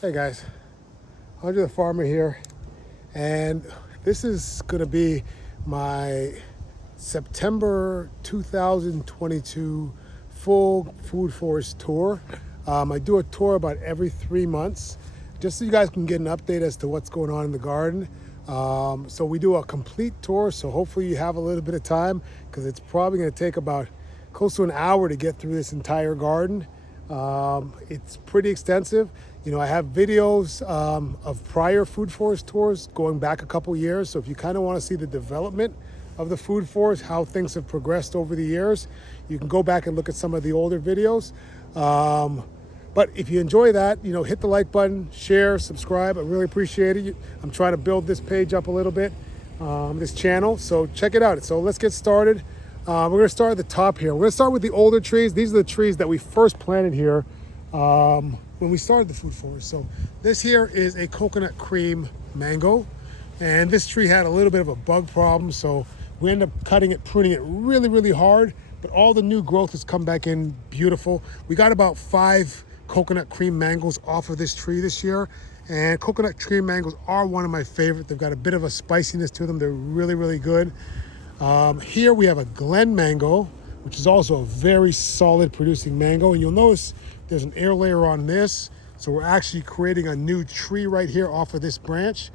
Hey guys, Andrethefarmer here, and this is going to be my September 2022 full food forest tour. I do a tour about every 3 months, just so you guys can get an update as to what's going on in the garden. So we do a complete tour, so hopefully you have a little bit of time, because it's probably going to take about close to an hour to get through this entire garden. It's pretty extensive. You know, I have videos of prior food forest tours going back a couple years. So if you kind of want to see the development of the food forest, how things have progressed over the years, you can go back and look at some of the older videos. But if you enjoy that, you know, hit the like button, share, subscribe. I really appreciate it. I'm trying to build this page up a little bit, this channel. So check it out. So let's get started. We're going to start at the top here. We're going to start with the older trees. These are the trees that we first planted here when we started the food forest. So this here is a coconut cream mango, and this tree had a little bit of a bug problem, so we ended up cutting it, pruning it really, really hard, but all the new growth has come back in beautiful. We got about 5 coconut cream mangoes off of this tree this year, and coconut cream mangoes are one of my favorite. They've got a bit of a spiciness to them. They're really, really good. Here we have a Glen mango, which is also a very solid producing mango, and you'll notice there's an air layer on this, so we're actually creating a new tree right here off of this branch.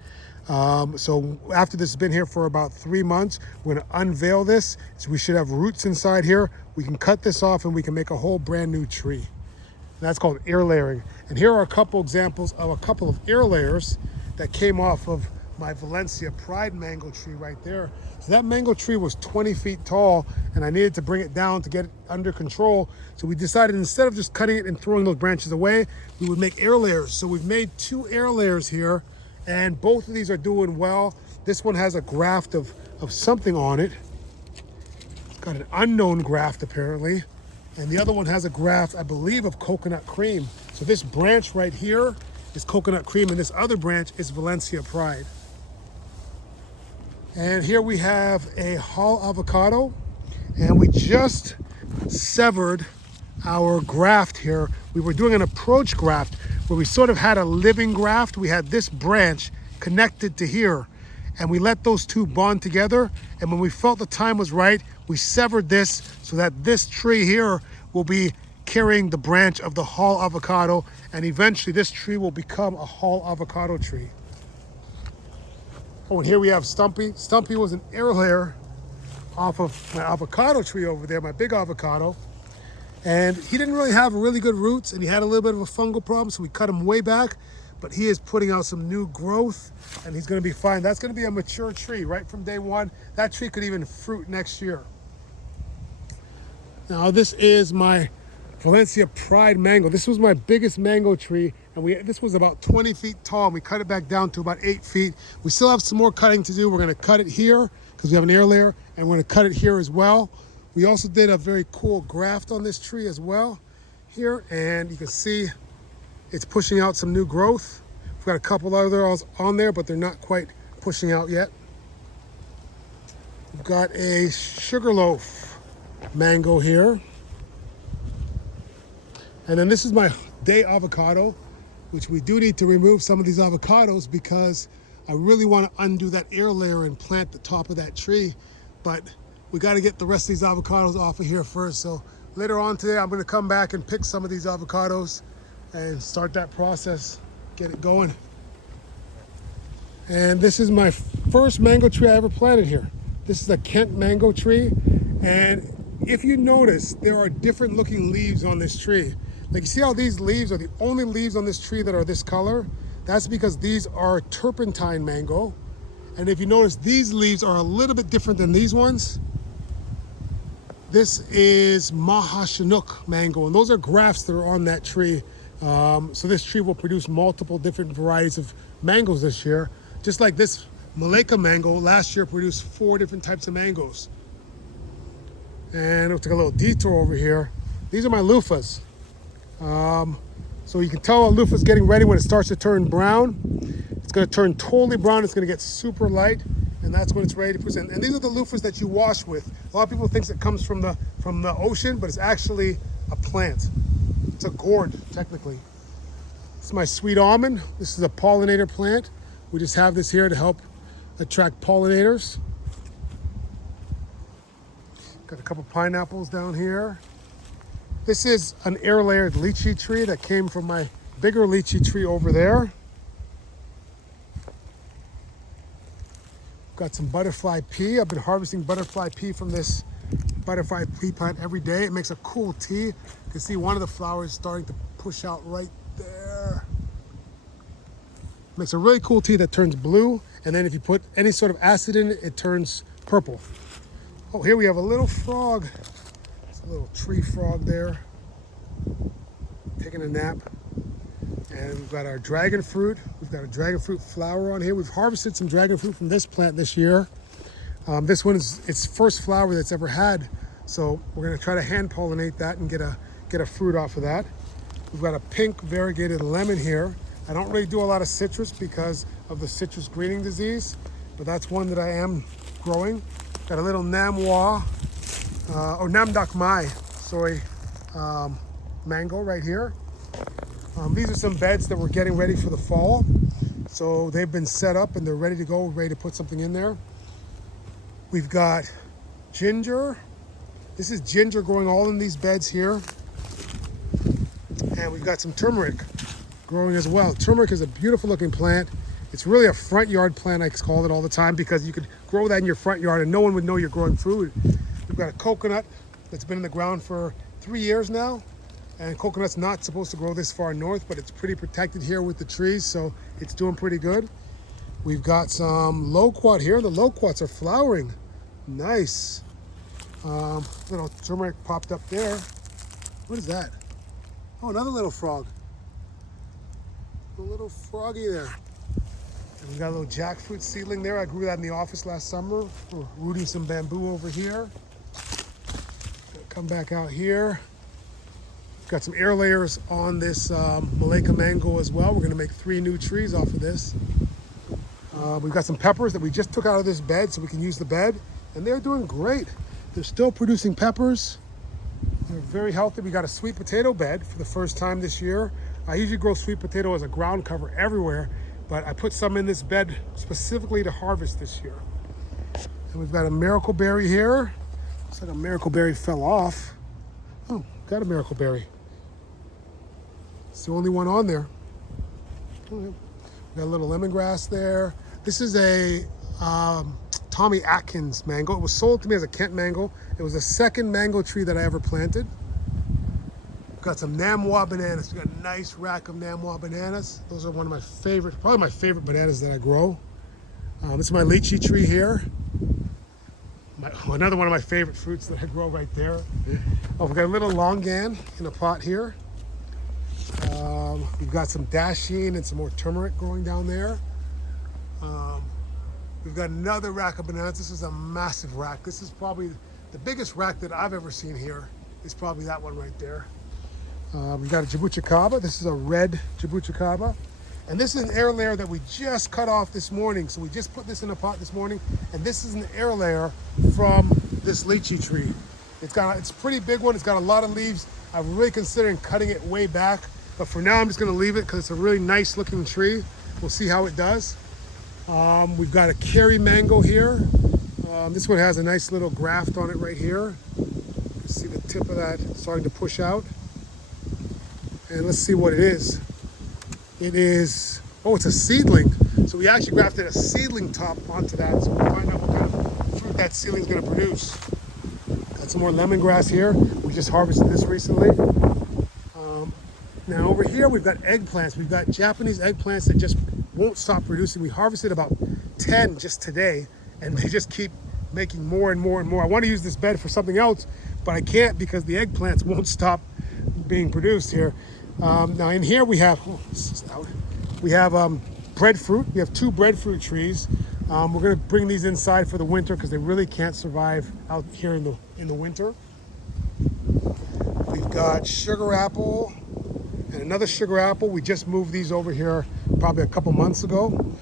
So after this has been here for about 3 months, we're going to unveil this, so we should have roots inside here. We can cut this off and we can make a whole brand new tree. And that's called air layering. And here are a couple examples of a couple of air layers that came off of my Valencia Pride mango tree right there. So that mango tree was 20 feet tall, and I needed to bring it down to get it under control. So we decided, instead of just cutting it and throwing those branches away, we would make air layers. So we've made 2 air layers here, and both of these are doing well. This one has a graft of something on it. It's got an unknown graft apparently. And the other one has a graft, I believe, of coconut cream. So this branch right here is coconut cream, and this other branch is Valencia Pride. And here we have a Hall avocado, and we just severed our graft here. We were doing an approach graft where we sort of had a living graft. We had this branch connected to here, and we let those 2 bond together. And when we felt the time was right, we severed this so that this tree here will be carrying the branch of the Hall avocado, and eventually this tree will become a Hall avocado tree. Oh, and here we have Stumpy. Stumpy was an air layer off of my avocado tree over there, my big avocado. And he didn't really have really good roots, and he had a little bit of a fungal problem, so we cut him way back. But he is putting out some new growth, and he's going to be fine. That's going to be a mature tree right from day one. That tree could even fruit next year. Now, this is my Valencia Pride mango. This was my biggest mango tree, and this was about 20 feet tall, and we cut it back down to about 8 feet. We still have some more cutting to do. We're going to cut it here because we have an air layer, and we're going to cut it here as well. We also did a very cool graft on this tree as well here, and you can see it's pushing out some new growth. We've got a couple others on there, but they're not quite pushing out yet. We've got a sugarloaf mango here. And then this is my day avocado, which we do need to remove some of these avocados because I really want to undo that air layer and plant the top of that tree. But we got to get the rest of these avocados off of here first. So later on today, I'm going to come back and pick some of these avocados and start that process, get it going. And this is my first mango tree I ever planted here. This is a Kent mango tree. And if you notice, there are different looking leaves on this tree. Like, you see how these leaves are the only leaves on this tree that are this color? That's because these are turpentine mango. And if you notice, these leaves are a little bit different than these ones. This is Maha Chinook mango, and those are grafts that are on that tree. So this tree will produce multiple different varieties of mangoes this year. Just like this Malacca mango last year produced 4 different types of mangoes. And we'll take a little detour over here. These are my loofahs. So you can tell a loofah's getting ready when it starts to turn brown. It's going to turn totally brown. It's going to get super light, and that's when it's ready to present. And these are the loofahs that you wash with. A lot of people think it comes from the ocean, but it's actually a plant. It's a gourd, technically. This is my sweet almond. This is a pollinator plant. We just have this here to help attract pollinators. Got a couple pineapples down here. This is an air-layered lychee tree that came from my bigger lychee tree over there. Got some butterfly pea. I've been harvesting butterfly pea from this butterfly pea plant every day. It makes a cool tea. You can see one of the flowers starting to push out right there. Makes a really cool tea that turns blue, and then if you put any sort of acid in it, it turns purple. Oh, here we have a little frog. It's a little tree frog there, taking a nap. And we've got our dragon fruit. We've got a dragon fruit flower on here. We've harvested some dragon fruit from this plant this year. This one is its first flower that's ever had. So we're gonna try to hand pollinate that and get a fruit off of that. We've got a pink variegated lemon here. I don't really do a lot of citrus because of the citrus greening disease, but that's one that I am growing. Got a little namwa, or namdak mai soy mango right here. These are some beds that we're getting ready for the fall. So they've been set up and they're ready to go, ready to put something in there. We've got ginger. This is ginger growing all in these beds here. And we've got some turmeric growing as well. Turmeric is a beautiful looking plant. It's really a front yard plant, I call it all the time, because you could grow that in your front yard and no one would know you're growing food. We've got a coconut that's been in the ground for 3 years now. And coconut's not supposed to grow this far north, but it's pretty protected here with the trees, so it's doing pretty good. We've got some loquat here. The loquats are flowering. Nice. Little turmeric popped up there. What is that? Oh, another little frog. A little froggy there. And we got a little jackfruit seedling there. I grew that in the office last summer. We're rooting some bamboo over here. Come back out here. Got some air layers on this Malacca mango as well. We're gonna make 3 new trees off of this. We've got some peppers that we just took out of this bed so we can use the bed, and they're doing great. They're still producing peppers. They're very healthy. We got a sweet potato bed for the first time this year. I usually grow sweet potato as a ground cover everywhere, but I put some in this bed specifically to harvest this year. And we've got a miracle berry here. Looks like a miracle berry fell off. Oh, got a miracle berry. It's the only one on there. We got a little lemongrass there. This is a Tommy Atkins mango. It was sold to me as a Kent mango. It was the second mango tree that I ever planted. Got some Namwa bananas. We got a nice rack of Namwa bananas. Those are one of my favorite, probably my favorite bananas that I grow. This is my lychee tree here. Another one of my favorite fruits that I grow right there. Oh, we've got a little longan in a pot here. We've got some dasheen and some more turmeric growing down there. We've got another rack of bananas. This is a massive rack. This is probably the biggest rack that I've ever seen here. Is probably that one right there. We've got a jabuticaba. This is a red jabuticaba. And this is an air layer that we just cut off this morning. So we just put this in a pot this morning. And this is an air layer from this lychee tree. It's a pretty big one. It's got a lot of leaves. I'm really considering cutting it way back. But for now, I'm just gonna leave it because it's a really nice looking tree. We'll see how it does. We've got a Kerry mango here. This one has a nice little graft on it right here. You can see the tip of that starting to push out. And let's see what it is. It is, oh, it's a seedling. So we actually grafted a seedling top onto that. So we'll find out what kind of fruit that seedling's gonna produce. Got some more lemongrass here. We just harvested this recently. Now over here, we've got eggplants. We've got Japanese eggplants that just won't stop producing. We harvested about 10 just today, and they just keep making more and more and more. I want to use this bed for something else, but I can't because the eggplants won't stop being produced here. Now in here we have, breadfruit. We have 2 breadfruit trees. We're gonna bring these inside for the winter because they really can't survive out here in the winter. We've got sugar apple and another sugar apple. We just moved these over here probably a couple months ago.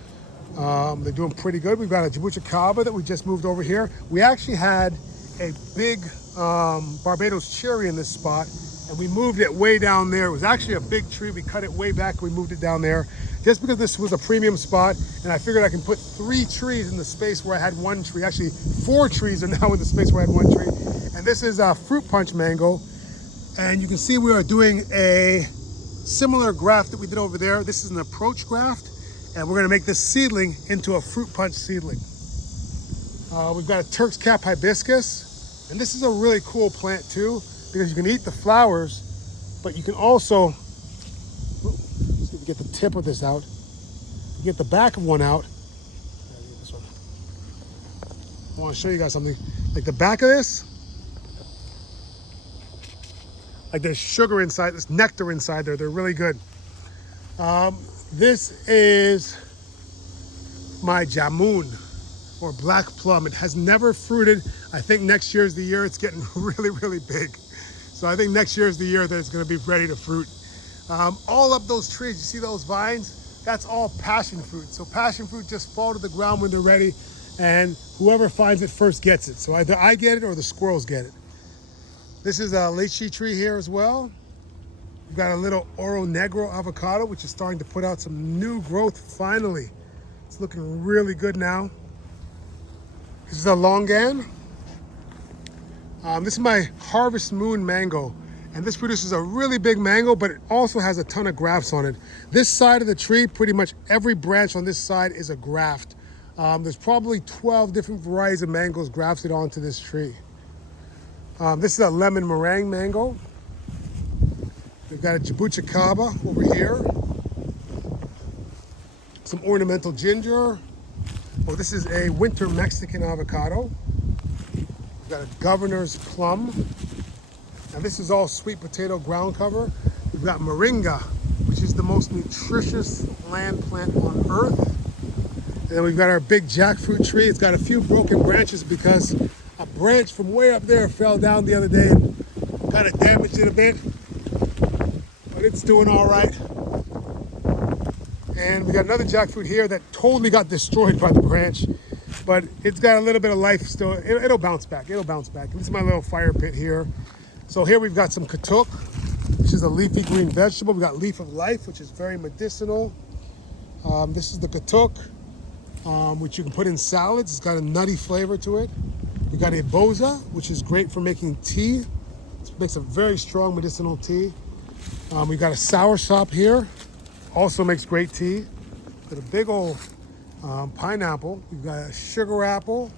They're doing pretty good. We've got a jabuticaba that we just moved over here. We actually had a big Barbados cherry in this spot, and we moved it way down there. It was actually a big tree. We cut it way back, we moved it down there just because this was a premium spot, and I figured I can put 3 trees in the space where I had 1 tree. Actually 4 trees are now in the space where I had 1 tree. And this is a fruit punch mango, and you can see we are doing a similar graft that we did over there. This is an approach graft, and we're going to make this seedling into a fruit punch seedling. We've got a Turk's cap hibiscus, and this is a really cool plant too, because you can eat the flowers, but you can also, see if we get the tip of this out, you get the back of one out. This one. I want to show you guys something. Like the back of this, like there's sugar inside, there's nectar inside there. They're really good. This is my jamun, or black plum. It has never fruited. I think next year is the year it's getting really, really big. So I think next year is the year that it's gonna be ready to fruit. All up those trees, you see those vines? That's all passion fruit. So passion fruit just fall to the ground when they're ready, and whoever finds it first gets it. So either I get it or the squirrels get it. This is a lychee tree here as well. We've got a little Oro Negro avocado, which is starting to put out some new growth finally. It's looking really good now. This is a longan. This is my Harvest Moon mango, and this produces a really big mango, but it also has a ton of grafts on it. This side of the tree, pretty much every branch on this side is a graft. There's probably 12 different varieties of mangoes grafted onto this tree. This is a lemon meringue mango. We've got a jabuticaba over here. Some ornamental ginger. Oh, this is a winter Mexican avocado. We've got a governor's plum. Now this is all sweet potato ground cover. We've got moringa, which is the most nutritious land plant on earth. And then we've got our big jackfruit tree. It's got a few broken branches because a branch from way up there fell down the other day and kind of damaged it a bit. But it's doing all right. And we got another jackfruit here that totally got destroyed by the branch, but it's got a little bit of life still. It'll bounce back. It'll bounce back. This is my little fire pit here. So here we've got some katuk, which is a leafy green vegetable. We've got leaf of life, which is very medicinal. This is the katuk, which you can put in salads. It's got a nutty flavor to it. We've got iboza, which is great for making tea. It makes a very strong medicinal tea. We've got a soursop here. Also makes great tea. Got a big old pineapple. We've got a sugar apple.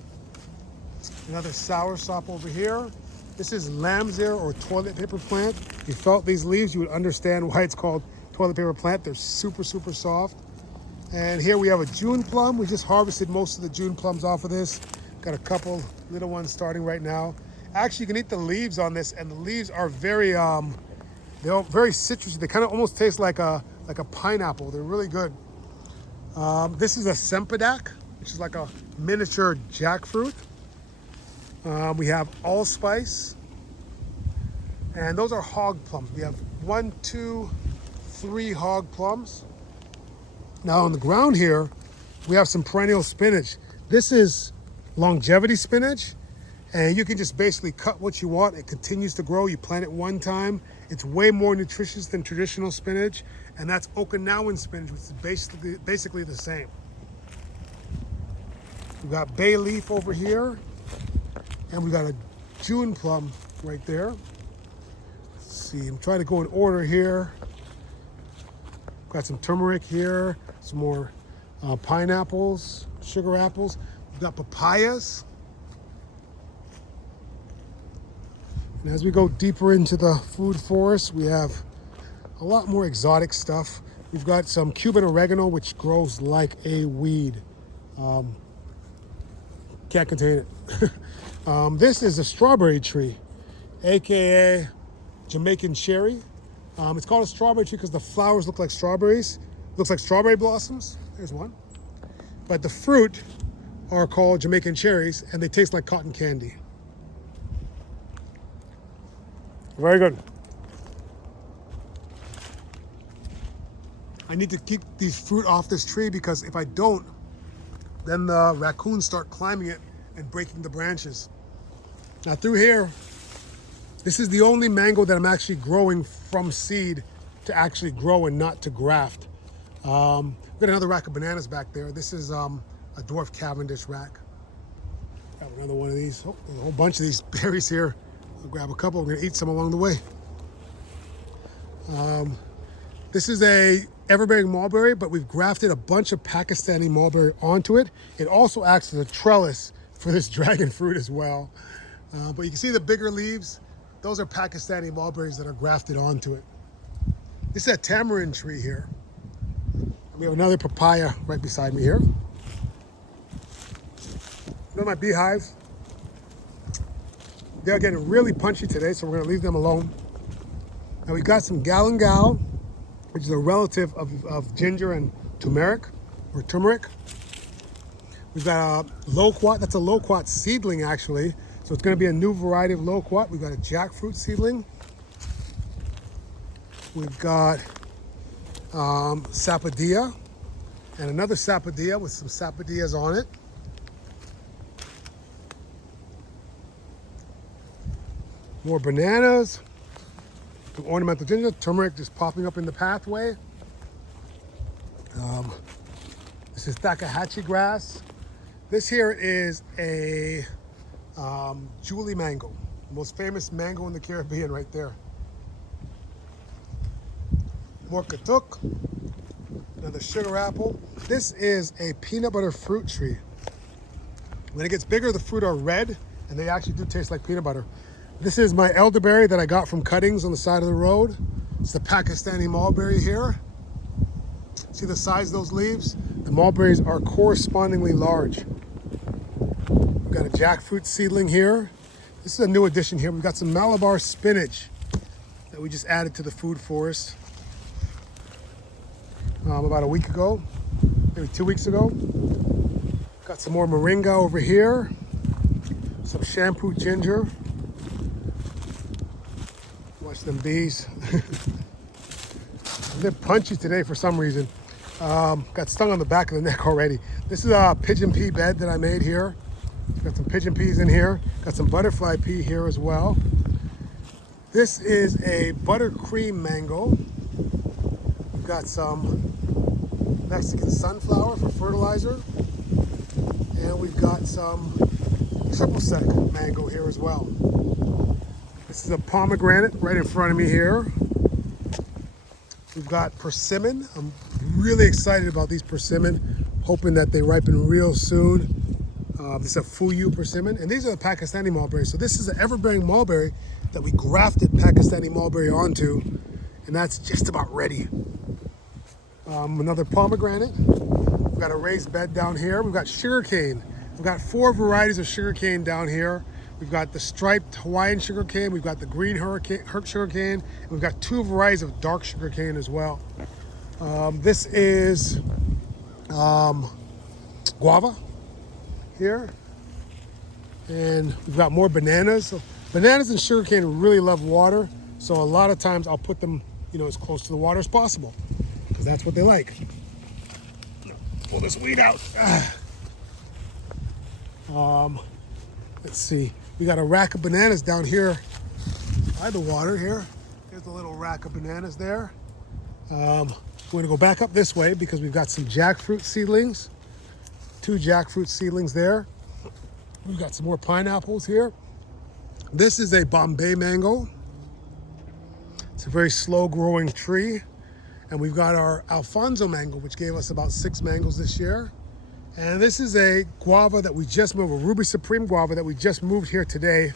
Another soursop over here. This is lamb's ear or toilet paper plant. If you felt these leaves, you would understand why it's called toilet paper plant. They're super, super soft. And here we have a June plum. We just harvested most of the June plums off of this. Got a couple little ones starting right now. Actually, you can eat the leaves on this, and the leaves are very, they're very citrusy. They kind of almost taste like a pineapple. They're really good. This is a sempedak, which is like a miniature jackfruit. We have allspice, and those are hog plums. We have 1, 2, 3 hog plums. Now on the ground here, we have some perennial spinach. This is longevity spinach, and you can just basically cut what you want. It continues to grow. You plant it one time. It's way more nutritious than traditional spinach, and that's Okinawan spinach, which is basically the same. We've got bay leaf over here, and we got a June plum right there. Let's see, I'm trying to go in order here. Got some turmeric here, some more pineapples, sugar apples. We've got papayas. And as we go deeper into the food forest, we have a lot more exotic stuff. We've got some Cuban oregano, which grows like a weed. Can't contain it. This is a strawberry tree, AKA Jamaican cherry. It's called a strawberry tree because the flowers look like strawberries. Looks like strawberry blossoms. There's one. But the fruit are called Jamaican cherries, and they taste like cotton candy. Very good. I need to keep these fruit off this tree because if I don't, then the raccoons start climbing it and breaking the branches. Now through here, This is the only mango that I'm actually growing from seed to actually grow and not to graft. We've got another rack of bananas back there. This is a dwarf Cavendish rack. Got another one of these. Oh, there's a whole bunch of these berries here. I'll grab a couple. We're gonna eat some along the way. This is a everbearing mulberry, but we've grafted a bunch of Pakistani mulberry onto it. It also acts as a trellis for this dragon fruit as well. But you can see the bigger leaves. Those are Pakistani mulberries that are grafted onto it. This is a tamarind tree here. We have another papaya right beside me here. Those are my beehives. They're getting really punchy today, so we're gonna leave them alone. Now we got some galangal, which is a relative of ginger and turmeric, or turmeric. We've got a loquat, that's a loquat seedling actually. So it's gonna be a new variety of loquat. We've got a jackfruit seedling. We've got sapodilla, and another sapodilla with some sapodillas on it. More bananas, some ornamental ginger, turmeric just popping up in the pathway. This is Takahatchi grass. This here is a Julie mango, the most famous mango in the Caribbean right there. More katuk, another sugar apple. This is a peanut butter fruit tree. When it gets bigger, the fruit are red, and they actually do taste like peanut butter. This is my elderberry that I got from cuttings on the side of the road. It's the Pakistani mulberry here. See the size of those leaves? The mulberries are correspondingly large. We've got a jackfruit seedling here. This is a new addition here. We've got some Malabar spinach that we just added to the food forest about a week ago, maybe 2 weeks ago. Got some more moringa over here, some shampoo ginger. Watch them bees. They're punchy today for some reason. Got stung on the back of the neck already. This is a pigeon pea bed that I made here. Got some pigeon peas in here. Got some butterfly pea here as well. This is a buttercream mango. We've got some Mexican sunflower for fertilizer. And we've got some triple sec mango here as well. This is a pomegranate right in front of me here. We've got persimmon. I'm really excited about these persimmon, hoping that they ripen real soon. This is a Fuyu persimmon, and these are the Pakistani mulberries. So this is an everbearing mulberry that we grafted Pakistani mulberry onto, and that's just about ready. Another pomegranate. We've got a raised bed down here. We've got sugarcane. We've got 4 varieties of sugarcane down here. We've got the striped Hawaiian sugarcane, we've got the green sugarcane, and we've got 2 varieties of dark sugarcane as well. This is guava here. And we've got more bananas. So bananas and sugarcane really love water, so a lot of times I'll put them, as close to the water as possible, because that's what they like. Pull this weed out. Let's see. We got a rack of bananas down here by the water here. There's a little rack of bananas there. We're gonna go back up this way because we've got some jackfruit seedlings. 2 jackfruit seedlings there. We've got some more pineapples here. This is a Bombay mango. It's a very slow growing tree. And we've got our Alfonso mango, which gave us about 6 mangoes this year. And this is a guava that we just moved, a Ruby Supreme guava that we just moved here today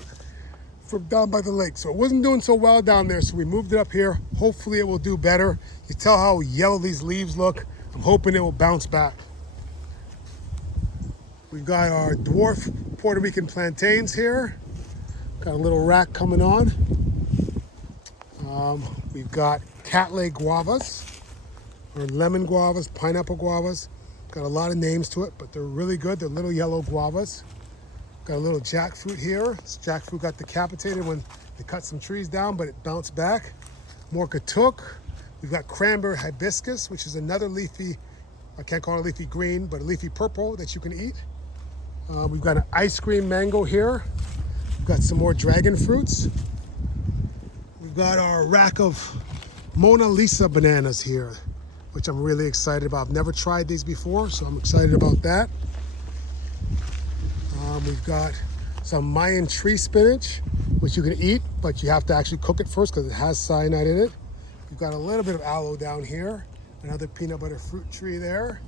from down by the lake. So it wasn't doing so well down there, so we moved it up here. Hopefully it will do better. You tell how yellow these leaves look. I'm hoping it will bounce back. We've got our dwarf Puerto Rican plantains here. Got a little rack coming on. We've got Cattleya guavas, or lemon guavas, pineapple guavas. Got a lot of names to it, but they're really good. They're little yellow guavas. Got a little jackfruit here. This jackfruit got decapitated when they cut some trees down, but it bounced back. More katuk. We've got cranberry hibiscus, which is another leafy, I can't call it a leafy green, but a leafy purple that you can eat. We've got an ice cream mango here. We've got some more dragon fruits. got our rack of Mona Lisa bananas here, which I'm really excited about. I've never tried these before, so I'm excited about that. We've got some Mayan tree spinach, which you can eat, but you have to actually cook it first because it has cyanide in it. We've got a little bit of aloe down here, another peanut butter fruit tree there.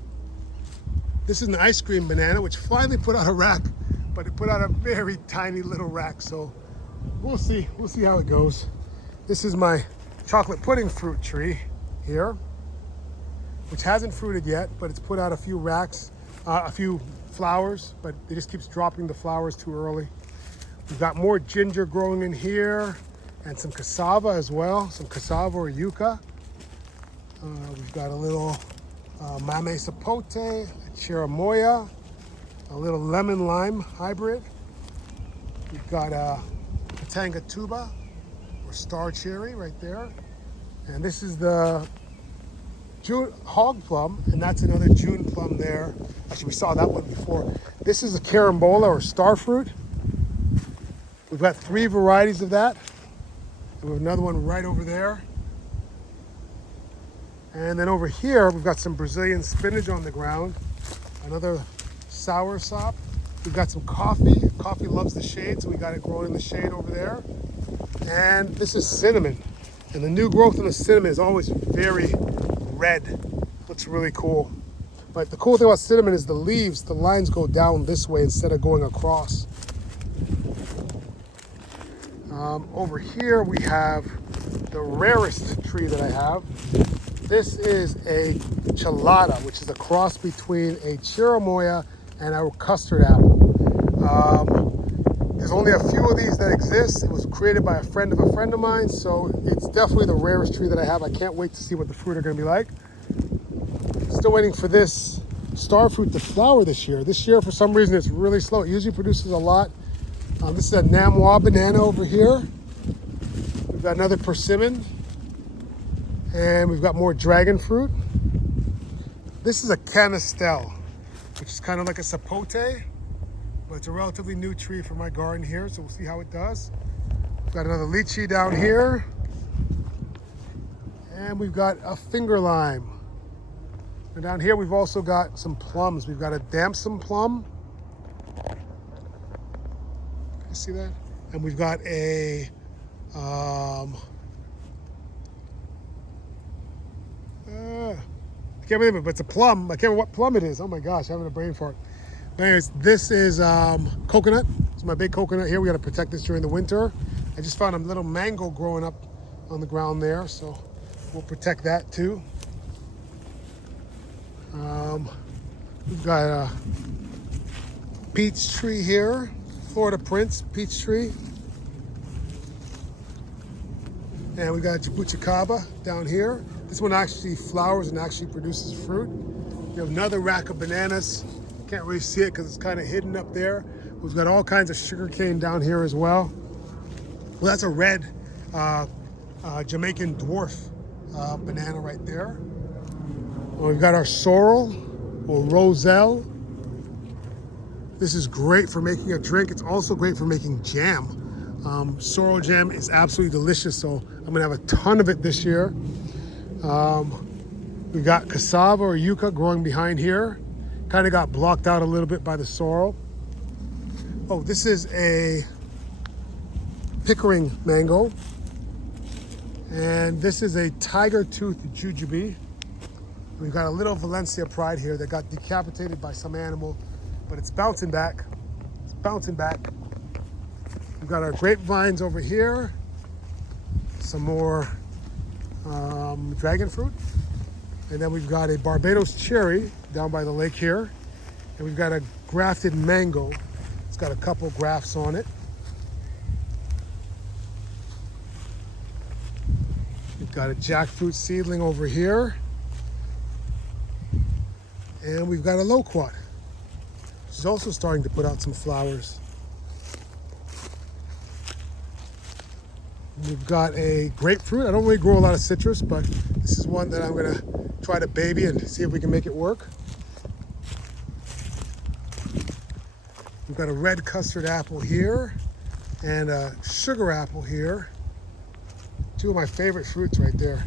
This is an ice cream banana, which finally put out a rack, but it put out a very tiny little rack, so we'll see how it goes. This is my chocolate pudding fruit tree here, which hasn't fruited yet, but it's put out a few racks, a few flowers, but it just keeps dropping the flowers too early. We've got more ginger growing in here and some cassava as well, some cassava or yucca. We've got a little mame sapote, a cherimoya, a little lemon lime hybrid. We've got a patanga tuba or star cherry right there. And this is the June hog plum, and that's another June plum there. Actually, we saw that one before. This is a carambola or star fruit. We've got 3 varieties of that. And we have another one right over there. And then over here, we've got some Brazilian spinach on the ground. Another sour sop. We've got some coffee. Coffee loves the shade, so we got it growing in the shade over there. And this is cinnamon. And the new growth in the cinnamon is always very red. Looks really cool. But the cool thing about cinnamon is the leaves, the lines go down this way instead of going across. Over here we have the rarest tree that I have. This is a chelada, which is a cross between a cherimoya and a custard apple. There's only a few of these that exist. It was created by a friend of mine, so it's definitely the rarest tree that I have. I can't wait to see what the fruit are going to be like. Still waiting for this star fruit to flower this year. This year, for some reason, it's really slow. It usually produces a lot. This is a Namwa banana over here. We've got another persimmon. And we've got more dragon fruit. This is a canistel, which is kind of like a sapote, but it's a relatively new tree for my garden here, so we'll see how it does. We've got another lychee down here. And we've got a finger lime. And down here we've also got some plums. We've got a damson plum. You see that? And we've got a I can't remember, but it's a plum. I can't remember what plum it is. Oh my gosh, I'm having a brain fart. But anyways, this is coconut. It's my big coconut here. We got to protect this during the winter. I just found a little mango growing up on the ground there, so we'll protect that too. We've got a peach tree here, Florida Prince peach tree. And we got jabuticaba down here. This one actually flowers and actually produces fruit. We have another rack of bananas. Can't really see it because it's kind of hidden up there. We've got all kinds of sugarcane down here as well. Well, that's a red Jamaican dwarf banana right there. We've got our sorrel or roselle. This is great for making a drink. It's also great for making jam. Sorrel jam is absolutely delicious, so I'm gonna have a ton of it this year. We got cassava or yucca growing behind here. Kind of got blocked out a little bit by the sorrel. Oh, this is a Pickering mango. And this is a tiger tooth jujube. We've got a little Valencia pride here that got decapitated by some animal, but it's bouncing back. It's bouncing back. We've got our grapevines over here. Some more dragon fruit. And then we've got a Barbados cherry down by the lake here. And we've got a grafted mango. It's got a couple grafts on it. We've got a jackfruit seedling over here. And we've got a loquat. She's also starting to put out some flowers. We've got a grapefruit. I don't really grow a lot of citrus, but this is one that I'm gonna try to baby and see if we can make it work. We've got a red custard apple here and a sugar apple here. Two of my favorite fruits right there.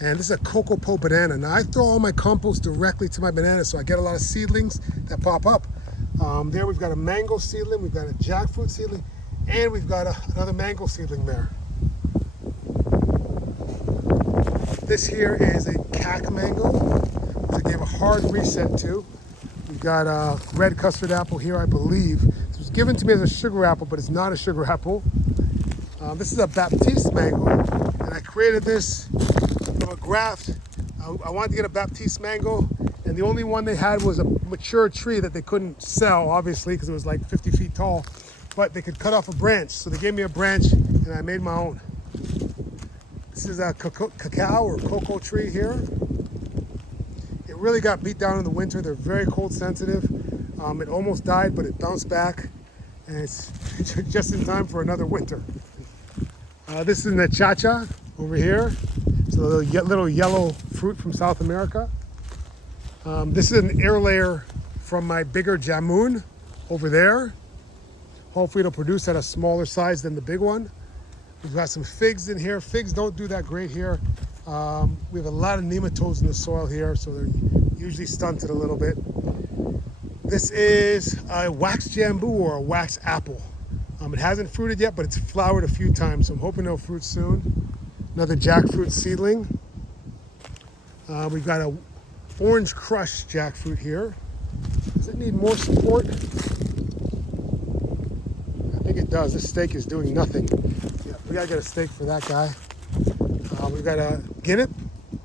And this is a cocoa po banana. Now I throw all my compost directly to my banana, so I get a lot of seedlings that pop up. There we've got a mango seedling, we've got a jackfruit seedling, and we've got another mango seedling there. This here is a cack mango, which I gave a hard reset to. We've got a red custard apple here, I believe. This was given to me as a sugar apple, but it's not a sugar apple. This is a Baptiste mango, and I created this from a graft. I wanted to get a Baptiste mango, and the only one they had was a mature tree that they couldn't sell, obviously, because it was like 50 feet tall, but they could cut off a branch. So they gave me a branch, and I made my own. This is a cacao or cocoa tree here. It really got beat down in the winter. They're very cold sensitive. It almost died, but it bounced back, and it's just in time for another winter. This is an achacha over here. It's a little yellow fruit from South America. This is an air layer from my bigger jamun over there. Hopefully it'll produce at a smaller size than the big one. We've got some figs in here. Figs don't do that great here. We have a lot of nematodes in the soil here, so they're usually stunted a little bit. This is a wax jambu or a wax apple. It hasn't fruited yet, but it's flowered a few times, so I'm hoping it'll fruit soon. Another jackfruit seedling. We've got a orange crush jackfruit here. Does it need more support? I think it does. This stake is doing nothing. Yeah, we gotta get a stake for that guy. We've got a guinip,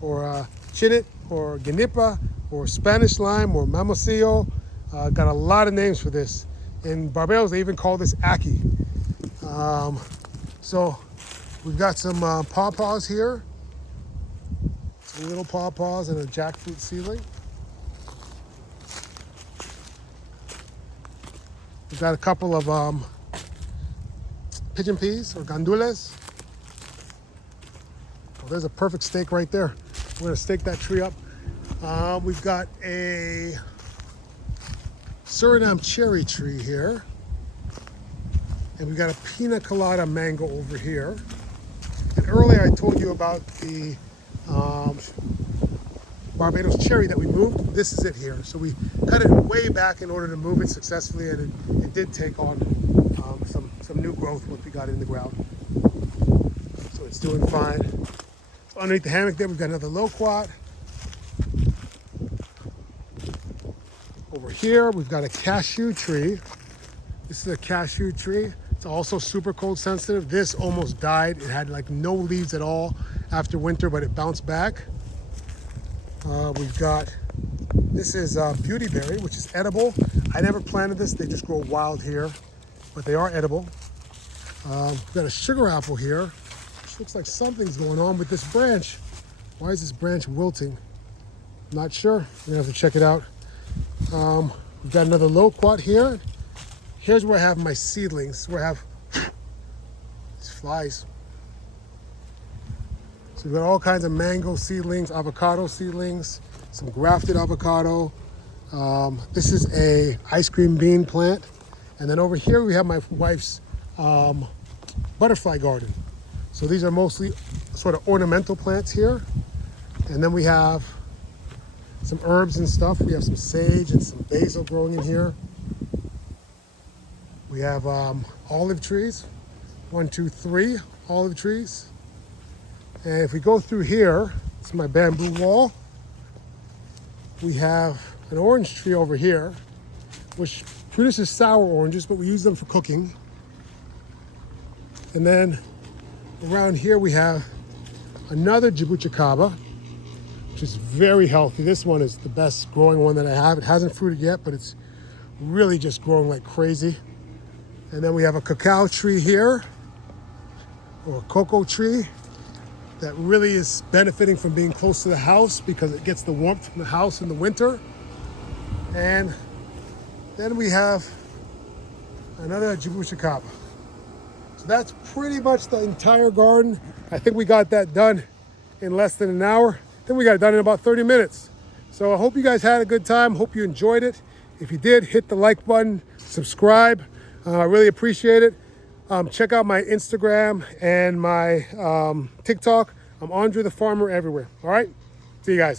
or a chinit, or guinipa, or Spanish lime, or mamosillo. Got a lot of names for this. In Barbados, they even call this ackee. So we've got some pawpaws here. Some little pawpaws and a jackfruit seedling. We've got a couple of pigeon peas or gandules. Oh, there's a perfect stake right there. We're gonna stake that tree up. We've got a Suriname cherry tree here. And we've got a pina colada mango over here. And earlier I told you about the Barbados cherry that we moved. This is it here. So we cut it way back in order to move it successfully, and it did take on some new growth once we got it in the ground. So it's doing fine. So underneath the hammock there, we've got another loquat. Over here, we've got a cashew tree. This is a cashew tree. It's also super cold sensitive. This almost died. It had like no leaves at all after winter, but it bounced back. We've got, this is beautyberry, which is edible. I never planted this. They just grow wild here, but they are edible. We've got a sugar apple here, which looks like something's going on with this branch. Why is this branch wilting? Not sure. We're gonna have to check it out. We've got another loquat here. Here's where I have my seedlings, where I have these flies. So we've got all kinds of mango seedlings, avocado seedlings, some grafted avocado. This is a ice cream bean plant. And then over here we have my wife's butterfly garden. So these are mostly sort of ornamental plants here. And then we have some herbs and stuff. We have some sage and some basil growing in here. We have olive trees, 1, 2, 3 olive trees. And if we go through here, it's my bamboo wall. We have an orange tree over here, which produces sour oranges, but we use them for cooking. And then around here we have another jabuticaba, which is very healthy. This one is the best growing one that I have. It hasn't fruited yet, but it's really just growing like crazy. And then we have a cacao tree here, or a cocoa tree, that really is benefiting from being close to the house because it gets the warmth from the house in the winter. And then we have another jabuticaba. So that's pretty much the entire garden. I think we got that done in less than an hour. Then we got it done in about 30 minutes. So I hope you guys had a good time. Hope you enjoyed it. If you did, hit the like button, subscribe. I really appreciate it. Check out my Instagram and my TikTok. I'm Andre the Farmer everywhere. All right? See you guys.